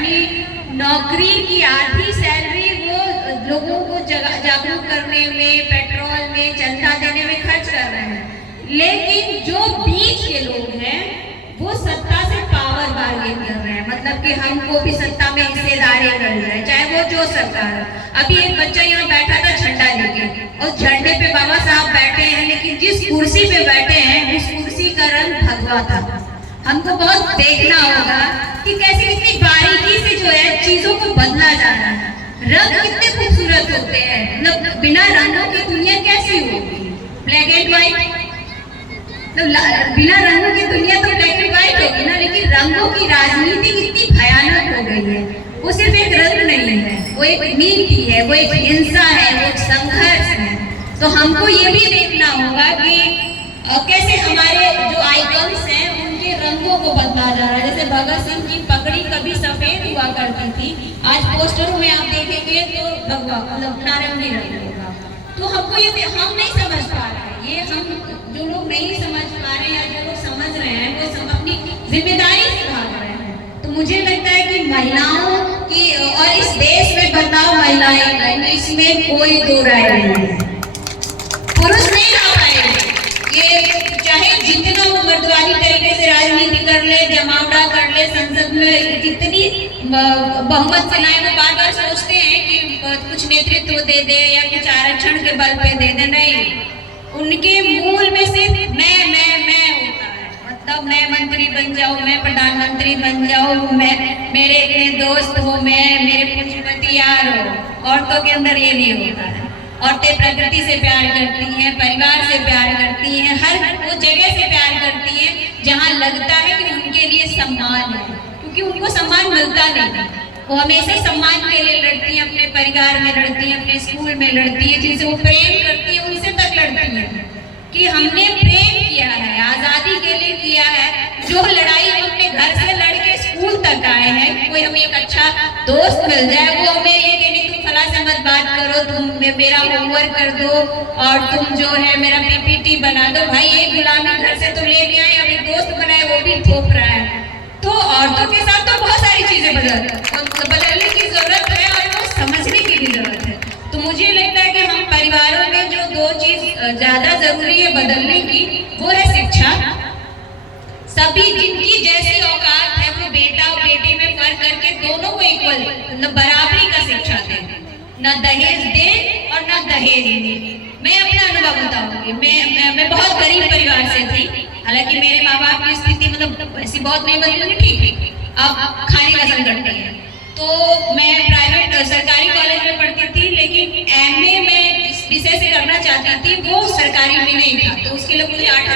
अपनी नौकरी की आधी सैलरी वो लोगों को जागरूक करने में, पेट्रोल में, चंदा देने में खर्च कर रहे हैं। लेकिन जो बीच के लोग हैं वो सत्ता से पावर बार्गेन कर रहे हैं, मतलब कि हमको भी सत्ता में हिस्सेदारी मिल जाए, चाहे वो जो सरकार हो। अभी एक बच्चा यहाँ बैठा था झंडा लेके, और झंडे पे बाबा साहब बैठे हैं, लेकिन जिस कुर्सी पे बैठे हैं उस कुर्सी का रंग भगवा था। हमको बहुत देखना होगा कि कैसे कितनी बारीकी से जो है चीजों को बदला जा रहा है। रंग कितने खूबसूरत होते हैं, मतलब बिना रंगों की दुनिया कैसी होगी? ब्लैक एंड व्हाइट, तो बिना रंगों की दुनिया तो ब्लैक एंड व्हाइट होगी ना। लेकिन रंगों की राजनीति कितनी भयानक हो गई है। वो सिर्फ एक रंग नहीं है, वो एक नीति है, वो एक हिंसा है, वो एक संघर्ष है। तो हमको ये भी देखना होगा कि कैसे हमारे जो आइकन्स हैं उनके रंगों को बदला जा रहा है। जैसे भगत सिंह की पगड़ी कभी सफेद हुआ करती थी, आज पोस्टरों में आप देखेंगे तो भगवा मतलब नारंगी रंग होगा। तो हमको ये हम नहीं समझ पा रहे हैं, ये हम जो लोग नहीं समझ पा रहे हैं या जो लोग समझ रहे हैं वो अपनी जिम्मेदारी से भाग रहे हैं। तो मुझे लगता है कि महिलाओं की और इस देश में बदलाव महिलाएं करेंगी, इसमें कोई दो राय नहीं है। पुरुष नहीं ला पाएंगे, ये चाहे जितना वो मर्दवानी तरीके से राजनीति कर ले, जमावड़ा कर ले, संसद में जितनी बहुमत से लाए, वो बार बार सोचते हैं कि कुछ नेतृत्व दे दे या कुछ आरक्षण के बल पे दे दे। नहीं, उनके मूल में सिर्फ मैं होता है। मतलब मैं मंत्री बन जाऊं, मैं प्रधानमंत्री बन जाऊं, मैं मेरे इतने दोस्त हो, मैं मेरे पूंजीपति यार हो। औरतों के अंदर ये नहीं होता है। औरतें प्रकृति से प्यार करती हैं, परिवार से प्यार करती हैं, हर वो जगह से प्यार करती हैं जहाँ लगता है कि उनके लिए सम्मान है, क्योंकि उनको सम्मान मिलता नहीं। वो हमेशा सम्मान के लिए लड़ती हैं, अपने परिवार में लड़ती हैं, अपने स्कूल में लड़ती हैं, जिनसे वो प्रेम करती है उनसे तक लड़ती हैं कि हमने प्रेम किया है, आजादी के लिए किया है। जो लड़ाई हम अपने घर से लड़के स्कूल तक आए हैं, कोई हमें एक अच्छा दोस्त मिल जाए, वो हमें ये कहने तुम फला से मत बात करो, तुम मेरा होमवर्क कर दो और तुम जो है मेरा पीपीटी बना दो। भाई एक गुलामी घर से तो ले आए, अब एक दोस्त बनाए वो भी ठोक रहा है। तो औरतों के साथ तो बहुत सारी चीजें बदलने की जरूरत है और वो समझने की भी जरूरत है। तो मुझे लगता है कि हम परिवारों में जो दो चीज ज्यादा जरूरी है बदलने की, वो है शिक्षा। सभी जिनकी जैसी औकात है वो बेटा और बेटी में फर्क करके दोनों को इक्वल मतलब बराबरी का शिक्षा दें, न दहेज दें और न दहेज दें। मैं अपना अनुभव बताऊंगी। मैं बहुत गरीब परिवार से थी, हालांकि मेरे माँ बाप की स्थिति मतलब ऐसी बहुत नहीं बदली, लेकिन ठीक अब खाने का संकट नहीं है। तो मैं प्राइवेट सरकारी कॉलेज में पढ़ती थी, लेकिन एमए मैं जिस विषय से करना चाहती थी वो सरकारी में नहीं था। तो उसके लिए मुझे 8